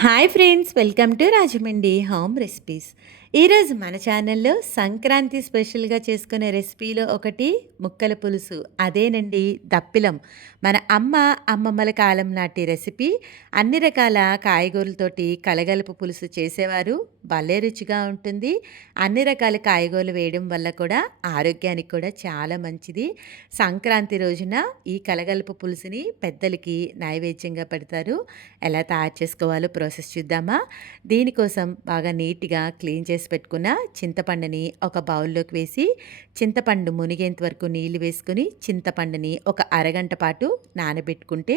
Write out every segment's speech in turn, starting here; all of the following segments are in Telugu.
Hi friends, welcome to Rajahmundry home recipes. ఈరోజు మన ఛానల్లో సంక్రాంతి స్పెషల్గా చేసుకునే రెసిపీలో ఒకటి ముక్కల పులుసు. అదేనండి, దప్పిలం. మన అమ్మమ్మల కాలం నాటి రెసిపీ. అన్ని రకాల కాయగూరలతోటి కలగలుపు పులుసు చేసేవారు. భలే రుచిగా ఉంటుంది. అన్ని రకాల కాయగూరలు వేయడం వల్ల కూడా ఆరోగ్యానికి కూడా చాలా మంచిది. సంక్రాంతి రోజున ఈ కలగలుపు పులుసుని పెద్దలకి నైవేద్యంగా పెడతారు. ఎలా తయారు చేసుకోవాలో ప్రాసెస్ చూద్దామా? దీనికోసం బాగా నీట్‌గా క్లీన్ చేసి పెట్టుకున్న చింతపండుని ఒక బౌల్‌లోకి వేసి, చింతపండు మునిగేంత వరకు నీళ్లు వేసుకొని, చింతపండుని ఒక అరగంట పాటు నానబెట్టుకుంటే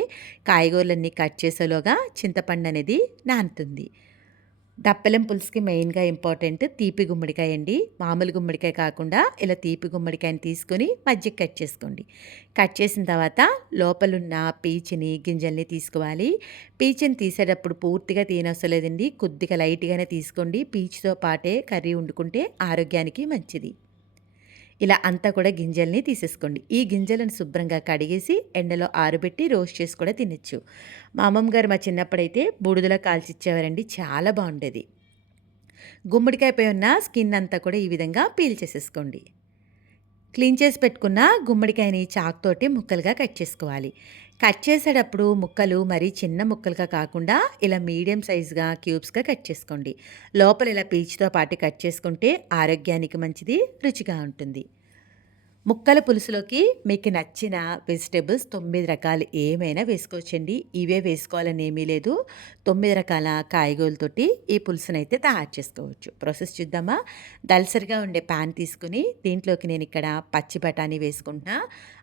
కాయగూరలన్నీ కట్ చేసేలోగా చింతపండు అనేది నానుతుంది. దప్పలం పులుసుకి మెయిన్‌గా ఇంపార్టెంట్ తీపి గుమ్మడికాయ అండి. మామూలు గుమ్మడికాయ కాకుండా ఇలా తీపి గుమ్మడికాయని తీసుకొని మధ్యకి కట్ చేసుకోండి. కట్ చేసిన తర్వాత లోపలున్న పీచుని, గింజల్ని తీసుకోవాలి. పీచుని తీసేటప్పుడు పూర్తిగా తీయనవసరం లేదండి. కొద్దిగా లైట్‌గానే తీసుకోండి. పీచుతో పాటే కర్రీ వండుకుంటే ఆరోగ్యానికి మంచిది. ఇలా అంతా కూడా గింజల్ని తీసేసుకోండి. ఈ గింజలను శుభ్రంగా కడిగేసి ఎండలో ఆరబెట్టి రోస్ట్ చేసి కూడా తినొచ్చు. మా అమ్మమ్మ గారు మా చిన్నప్పుడైతే బూడిదలో కాల్చిచ్చేవారండి. చాలా బాగుండేది. గుమ్మడికాయపై ఉన్న స్కిన్ అంతా కూడా ఈ విధంగా పీల్ చేసేసుకోండి. క్లీన్ చేసి పెట్టుకున్న గుమ్మడికాయని చాకుతోటి ముక్కలుగా కట్ చేసుకోవాలి. కట్ చేసేటప్పుడు ముక్కలు మరీ చిన్న ముక్కలుగా కాకుండా ఇలా మీడియం సైజుగా క్యూబ్స్గా కట్ చేసుకోండి. లోపల ఇలా పీచుతో పాటు కట్ చేసుకుంటే ఆరోగ్యానికి మంచిది, రుచిగా ఉంటుంది. ముక్కల పులుసులోకి మీకు నచ్చిన వెజిటేబుల్స్ 9 రకాలు ఏమైనా వేసుకోవచ్చండి. ఇవే వేసుకోవాలని ఏమీ లేదు. 9 రకాల కాయగూరలతోటి ఈ పులుసునైతే తయారు చేసుకోవచ్చు. ప్రాసెస్ చూద్దామా? దళసరిగా ఉండే ప్యాన్ తీసుకుని దీంట్లోకి నేను ఇక్కడ పచ్చి బఠానీ వేసుకుంటున్నా.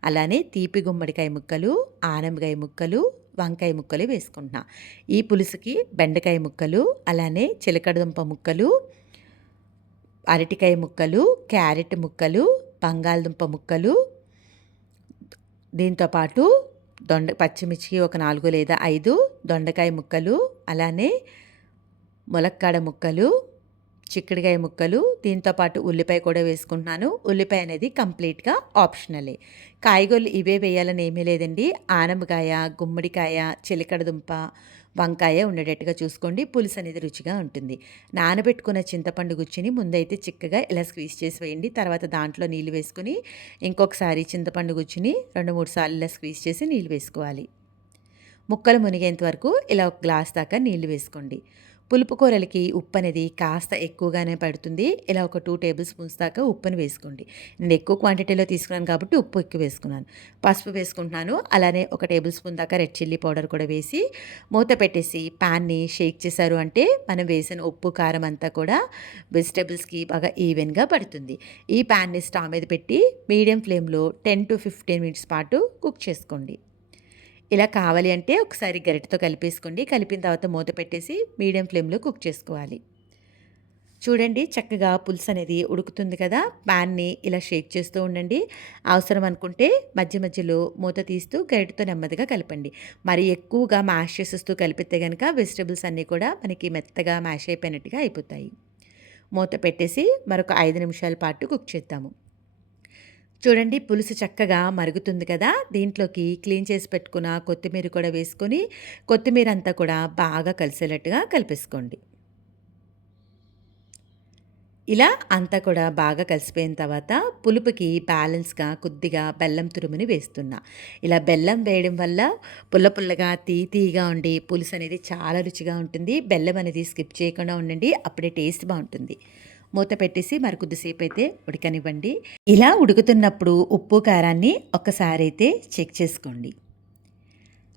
అలానే తీపి గుమ్మడికాయ ముక్కలు, ఆనపకాయ ముక్కలు, వంకాయ ముక్కలు వేసుకుంటున్నా. ఈ పులుసుకి బెండకాయ ముక్కలు, అలానే చిలకడదుంప ముక్కలు, అరటికాయ ముక్కలు, క్యారెట్ ముక్కలు, బంగాళదుంప ముక్కలు, దీంతో పాటు పచ్చిమిర్చి ఒక 4 లేదా 5, దొండకాయ ముక్కలు, అలానే ములక్కాడ ముక్కలు, చిక్కుడుకాయ ముక్కలు, దీంతో పాటు ఉల్లిపాయ కూడా వేసుకుంటున్నాను. ఉల్లిపాయ అనేది కంప్లీట్‌గా ఆప్షనలే. కాయగూరలు ఇవే వేయాలని ఏమీ లేదండి. ఆనపకాయ, గుమ్మడికాయ, చిలకడదుంప, వంకాయ ఉండేటట్టుగా చూసుకోండి. పులుసు అనేది రుచిగా ఉంటుంది. నానబెట్టుకున్న చింతపండు గుజ్జుని ముందైతే చిక్కగా ఇలా స్క్వీజ్ చేసి వేయండి. తర్వాత దాంట్లో నీళ్లు వేసుకొని ఇంకొకసారి చింతపండు గుజ్జుని 2, 3 సార్లు ఇలా స్క్వీజ్ చేసి నీళ్లు వేసుకోవాలి. ముక్కలు మునిగేంత వరకు ఇలా ఒక గ్లాస్ దాకా నీళ్లు వేసుకోండి. పులుపు కూరలకి ఉప్పు అనేది కాస్త ఎక్కువగానే పడుతుంది. ఇలా ఒక 2 టేబుల్ స్పూన్స్ దాకా ఉప్పుని వేసుకోండి. నేను ఎక్కువ క్వాంటిటీలో తీసుకున్నాను కాబట్టి ఉప్పు ఎక్కువ వేసుకున్నాను. పసుపు వేసుకుంటున్నాను. అలానే ఒక టేబుల్ స్పూన్ దాకా రెడ్ చిల్లీ పౌడర్ కూడా వేసి మూత పెట్టేసి ప్యాన్ని షేక్ చేశారు అంటే మనం వేసిన ఉప్పు, కారం అంతా కూడా వెజిటేబుల్స్కి బాగా ఈవెన్గా పడుతుంది. ఈ ప్యాన్ని స్టవ్ మీద పెట్టి మీడియం ఫ్లేమ్లో 10 to 15 మినిట్స్ పాటు కుక్ చేసుకోండి. ఇలా కావాలి అంటే ఒకసారి గరిటెతో కలిపేసుకోండి. కలిపిన తర్వాత మూత పెట్టేసి మీడియం ఫ్లేమ్‌లో కుక్ చేసుకోవాలి. చూడండి, చక్కగా పులుసు అనేది ఉడుకుతుంది కదా! ప్యాన్‌ని ఇలా షేక్ చేస్తూ ఉండండి. అవసరం అనుకుంటే మధ్య మధ్యలో మూత తీస్తూ గరిటెతో నెమ్మదిగా కలపండి. మరి ఎక్కువగా మ్యాష్ చేసేస్తూ కలిపితే గనక వెజిటబుల్స్ అన్నీ కూడా మనకి మెత్తగా మ్యాష్ అయిపోయినట్టుగా అయిపోతాయి. మూత పెట్టేసి మరొక 5 నిమిషాల పాటు కుక్ చేద్దాము. చూడండి, పులుసు చక్కగా మరుగుతుంది కదా! దీంట్లోకి క్లీన్ చేసి పెట్టుకున్న కొత్తిమీర కూడా వేసుకొని, కొత్తిమీర అంతా కూడా బాగా కలిసేటట్టుగా కలిపేసుకోండి. ఇలా అంతా కూడా బాగా కలిసిపోయిన తర్వాత పులుపుకి బ్యాలెన్స్‌గా కొద్దిగా బెల్లం తురుముని వేస్తున్నా. ఇలా బెల్లం వేయడం వల్ల పుల్ల పుల్లగా, తీయగా ఉండి పులుసు అనేది చాలా రుచిగా ఉంటుంది. బెల్లం అనేది స్కిప్ చేయకుండా ఉండండి. అప్పుడే టేస్ట్ బావుంటుంది. మూత పెట్టేసి మరి కొద్దిసేపు అయితే ఉడకనివ్వండి. ఇలా ఉడుకుతున్నప్పుడు ఉప్పు, కారాన్ని ఒక్కసారైతే చెక్ చేసుకోండి.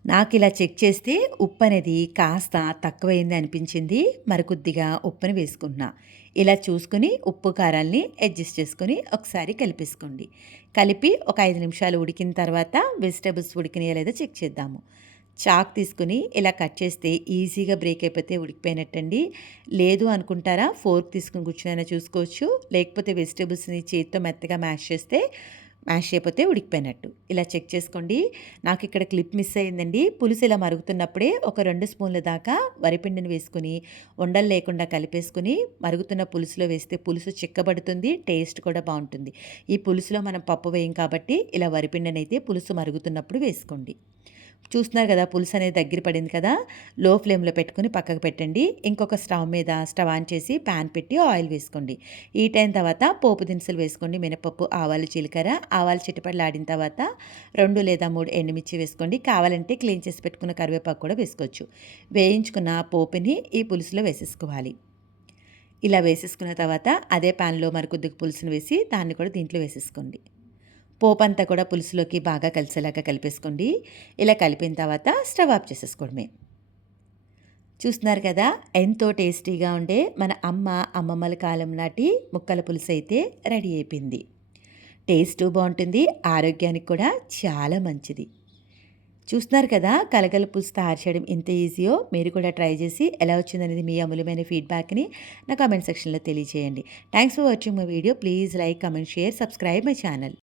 నాకిలా చెక్ చేస్తే ఉప్పు అనేది కాస్త తక్కువైంది అనిపించింది. మరికొద్దిగా ఉప్పుని వేసుకుంటున్నా. ఇలా చూసుకొని ఉప్పు, కారాల్ని అడ్జస్ట్ చేసుకొని ఒకసారి కలిపేసుకోండి. కలిపి ఒక 5 నిమిషాలు ఉడికిన తర్వాత వెజిటబుల్స్ ఉడికినాయో లేదో చెక్ చేద్దాము. చాక్ తీసుకుని ఇలా కట్ చేస్తే ఈజీగా బ్రేక్ అయిపోతే ఉడికిపోయినట్టండి. లేదు అనుకుంటారా ఫోర్క్ తీసుకుని కూర్చొనైనా చూసుకోవచ్చు. లేకపోతే వెజిటబుల్స్‌ని చేత్తో మెత్తగా మ్యాష్ అయిపోతే ఉడికిపోయినట్టు. ఇలా చెక్ చేసుకోండి. నాకు ఇక్కడ క్లిప్ మిస్ అయిందండి. పులుసు ఇలా మరుగుతున్నప్పుడే ఒక 2 స్పూన్ల దాకా వరిపిండిని వేసుకొని ఉండలు లేకుండా కలిపేసుకొని మరుగుతున్న పులుసులో వేస్తే పులుసు చిక్కబడుతుంది. టేస్ట్ కూడా బావుంటుంది. ఈ పులుసులో మనం పప్పు వేయం కాబట్టి ఇలా వరిపిండినైతే పులుసు మరుగుతున్నప్పుడు వేసుకోండి. చూస్తున్నారు కదా! పులుసనేది దగ్గర పడింది కదా! లో ఫ్లేమ్‌లో పెట్టుకొని పక్కకు పెట్టండి. ఇంకొక స్టవ్ మీద స్టవ్ ఆన్ చేసి పాన్ పెట్టి ఆయిల్ వేసుకోండి. హీట్ అయిన తర్వాత పోపు దినుసులు వేసుకోండి. మినపప్పు, ఆవాలు, జీలకర్ర. ఆవాలు చిటపటలాడిన తర్వాత 2 లేదా 3 ఎండుమిర్చి వేసుకోండి. కావాలంటే క్లీన్ చేసి పెట్టుకున్న కరివేపాకు కూడా వేసుకోవచ్చు. వేయించుకున్న పోపుని ఈ పులుసులో వేసేసుకోవాలి. ఇలా వేసేసుకున్న తర్వాత అదే పాన్‌లో మరికొద్దిగా పులుసుని వేసి దాన్ని కూడా దీంట్లో వేసేసుకోండి. పోపంతా కూడా పులుసులోకి బాగా కలిసేలాగా కలిపేసుకోండి. ఇలా కలిపిన తర్వాత స్టవ్ ఆఫ్ చేసేసుకోవడమే. చూస్తున్నారు కదా! ఎంతో టేస్టీగా ఉండే మన అమ్మమ్మల కాలం నాటి ముక్కల పులుసైతే రెడీ అయిపోయింది. టేస్టు బావుంటుంది. ఆరోగ్యానికి కూడా చాలా మంచిది. చూస్తున్నారు కదా! కలగల పులుసు తయారు చేయడం ఎంత ఈజీయో మీరు కూడా ట్రై చేసి ఎలా వచ్చిందనేది మీ అమూల్యమైన ఫీడ్‌బ్యాక్‌ని నా కామెంట్ సెక్షన్‌లో తెలియజేయండి. Thanks for watching my video. Please like, comment, share, subscribe my channel.